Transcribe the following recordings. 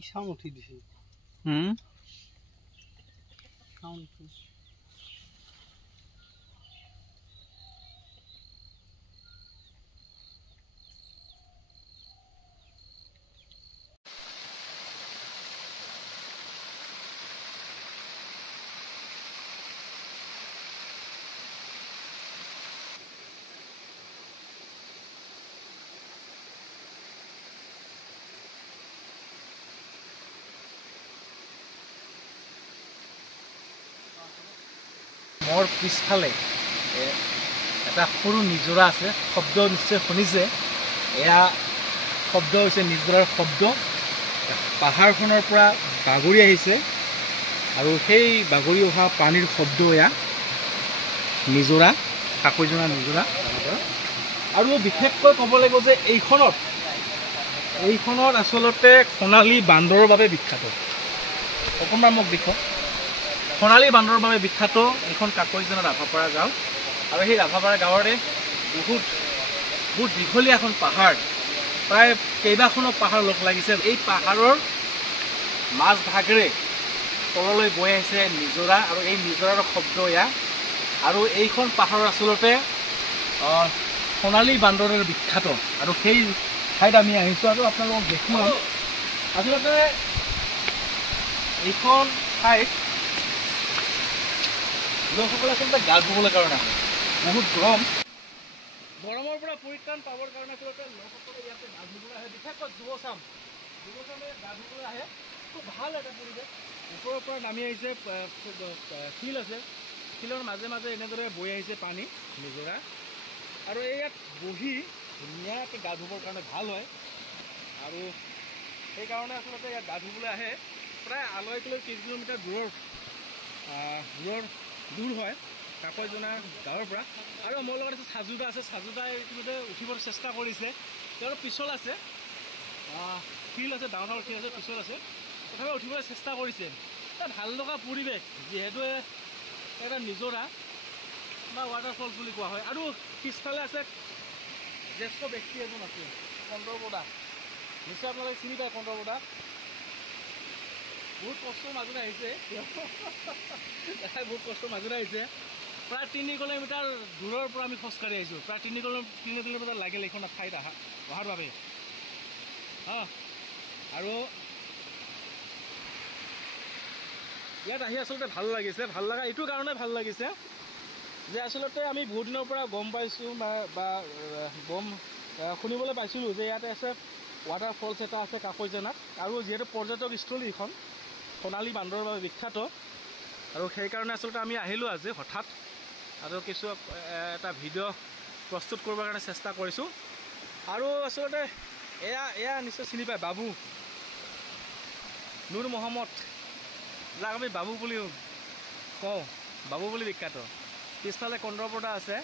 ইছাম উঠি দিছে মোৰ পিছফালে এটা সৰু নিজৰা আছে শব্দ নিশ্চয় শুনিছে এয়া শব্দ হৈছে নিজৰাৰ শব্দ পাহাৰখনৰ পৰা বাগৰি আহিছে আৰু সেই বাগৰি অহা পানীৰ শব্দ এয়া নিজৰা কাকৈজনা নিজৰা আৰু বিশেষকৈ ক'ব লাগিব যে এইখনত আচলতে সোণালী বান্দৰৰ বাবে বিখ্যাত অকণমান মোক দেখুৱাওক সোণালী বান্দৰৰ বাবে বিখ্যাত এইখন কাকৈজনা ৰাভাপাৰা গাঁও আৰু সেই ৰাভাপাৰা গাঁৱৰে বহুত দীঘলীয়া এখন পাহাৰ প্ৰায় কেইবাখনো পাহাৰ লগ লাগিছে এই পাহাৰৰ মাজ ভাগেৰে তললৈ বৈ আহিছে নিজৰা আৰু এই নিজৰাৰ শব্দ এয়া আৰু এইখন পাহাৰৰ আচলতে সোণালী বান্দৰৰ বিখ্যাত আৰু সেই ঠাইত আমি আহিছোঁ আৰু আপোনালোকক দেখুৱাম আচলতে এইখন ঠাইত লোকসকলে আচলতে গা ধুবলৈ কাৰণে আহে বহুত গৰমৰ পৰা পৰিত্ৰাণ পাবৰ কাৰণে আচলতে লোকসকলে ইয়াতে গা ধুবলৈ আহে বিশেষকৈ যুৱচামে গা ধুবলৈ আহে খুব ভাল এটা পৰিৱেশ ওপৰৰ পৰা নামি আহিছে শিল আছে শিলৰ মাজে মাজে এনেদৰে বৈ আহিছে পানী নিজৰা আৰু এই ইয়াত বহি ধুনীয়াকৈ গা ধুবৰ কাৰণে ভাল হয় আৰু সেইকাৰণে আচলতে ইয়াত গা ধুবলৈ আহে প্ৰায় আঢ়ৈ কিলোমিটাৰ দূৰ হয় কাকৈজনা গাঁৱৰ পৰা আৰু মোৰ লগত আছে সাজুদা ইতিমধ্যে উঠিবলৈ চেষ্টা কৰিছে তেওঁৰ পিছল আছে শিল আছে ডাঙৰ শিল আছে পিছল আছে তথাপি উঠিবলৈ চেষ্টা কৰিছে তাত ভাল লগা পৰিৱেশ যিহেতু এটা নিজৰা বা ৱাটাৰফলছ বুলি কোৱা হয় আৰু পিছফালে আছে জ্যেষ্ঠ ব্যক্তি এজন আছে কন্দৰবদা নিশ্চয় আপোনালোকে চিনি পায় কন্দৰবদা বহুত কষ্টৰ মাজতে আহিছে প্ৰায় 3 কিলোমিটাৰ দূৰৰ পৰা আমি খোজকাঢ়ি আহিছোঁ প্ৰায় 3 কিলোমিটাৰ লাগিল এইখন ঠাইত অহাৰ বাবে আৰু ইয়াত আহি আচলতে ভাল লাগিছে ভাল লগা এইটো কাৰণে ভাল লাগিছে যে আচলতে আমি বহুত দিনৰ পৰা গম পাইছোঁ বা শুনিবলৈ পাইছিলোঁ যে ইয়াতে আছে ৱাটাৰফলছ এটা আছে কাকৈজনাত আৰু যিহেতু পৰ্যটকস্থলী এইখন সোণালী বান্দৰৰ বাবে বিখ্যাত আৰু সেইকাৰণে আচলতে আমি আহিলোঁ আজি হঠাৎ আৰু কিছু এটা ভিডিঅ' প্ৰস্তুত কৰিবৰ কাৰণে চেষ্টা কৰিছোঁ আৰু আচলতে এয়া নিশ্চয় চিনি পায় বাবু নুৰ মহম্মদ যাক আমি বাবু বুলি কওঁ বাবু বুলি বিখ্যাত পিছফালে কন্দৰবদা আছে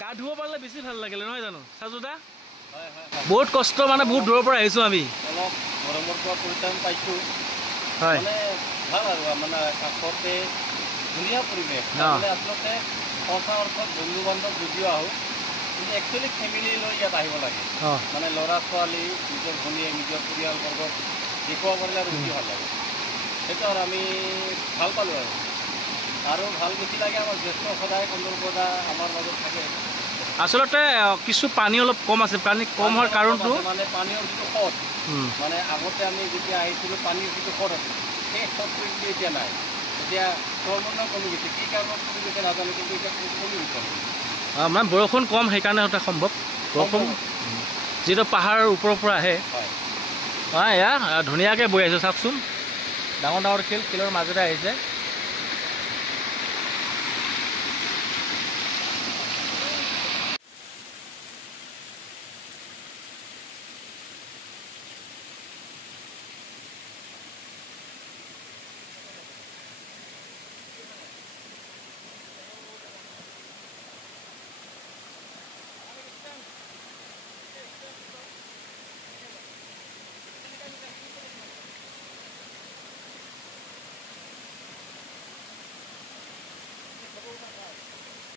গা ধুব পাৰিলে বেছি ভাল লাগিলে নহয় জানো সাজুদা বহুত কষ্ট মানে বহুত দূৰৰ পৰা আহিছোঁ আমি অলপ গৰমৰ পৰা পৰিত্ৰাণ পাইছোঁ হয় ভাল আৰু মানে কাষতে ধুনীয়া পৰিৱেশ আচলতে সঁচা অৰ্থত বন্ধু বান্ধৱ যদিও আহোঁ কিন্তু একচুৱেলি ফেমিলি লৈ ইয়াত আহিব লাগে মানে ল'ৰা ছোৱালী নিজৰ ভনীয়ে নিজৰ পৰিয়ালবৰ্গক দেখুৱাব পাৰিলে আৰু বেছি ভাল লাগে সেইটো আৰু আমি ভাল পালোঁ আৰু ভাল বেছি লাগে আমাৰ জ্যেষ্ঠ সদায় কন্দৰবদা আমাৰ মাজত থাকে আচলতে কিছু পানী অলপ কম আছে পানী কম হোৱাৰ কাৰণটো মানে পানীৰ যিটো সোঁত মানে আগতে আমি যেতিয়া আহিছিলোঁ পানীৰ যিটো সোঁত আছিল সেই সোঁতটো কিন্তু এতিয়া নাই এতিয়া ক্ৰমান্বয়ে কমি গৈছে কি কাৰণত কমি গৈছে নাজানো কিন্তু এতিয়া কমি গৈছে মানে বৰষুণ কম সেইকাৰণে এটা সম্ভৱ বৰষুণ যিটো পাহাৰৰ ওপৰৰ পৰা আহে হয় এয়া ধুনীয়াকৈ বৈ আহিছে চাওকচোন ডাঙৰ শিলৰ মাজতে আহিছে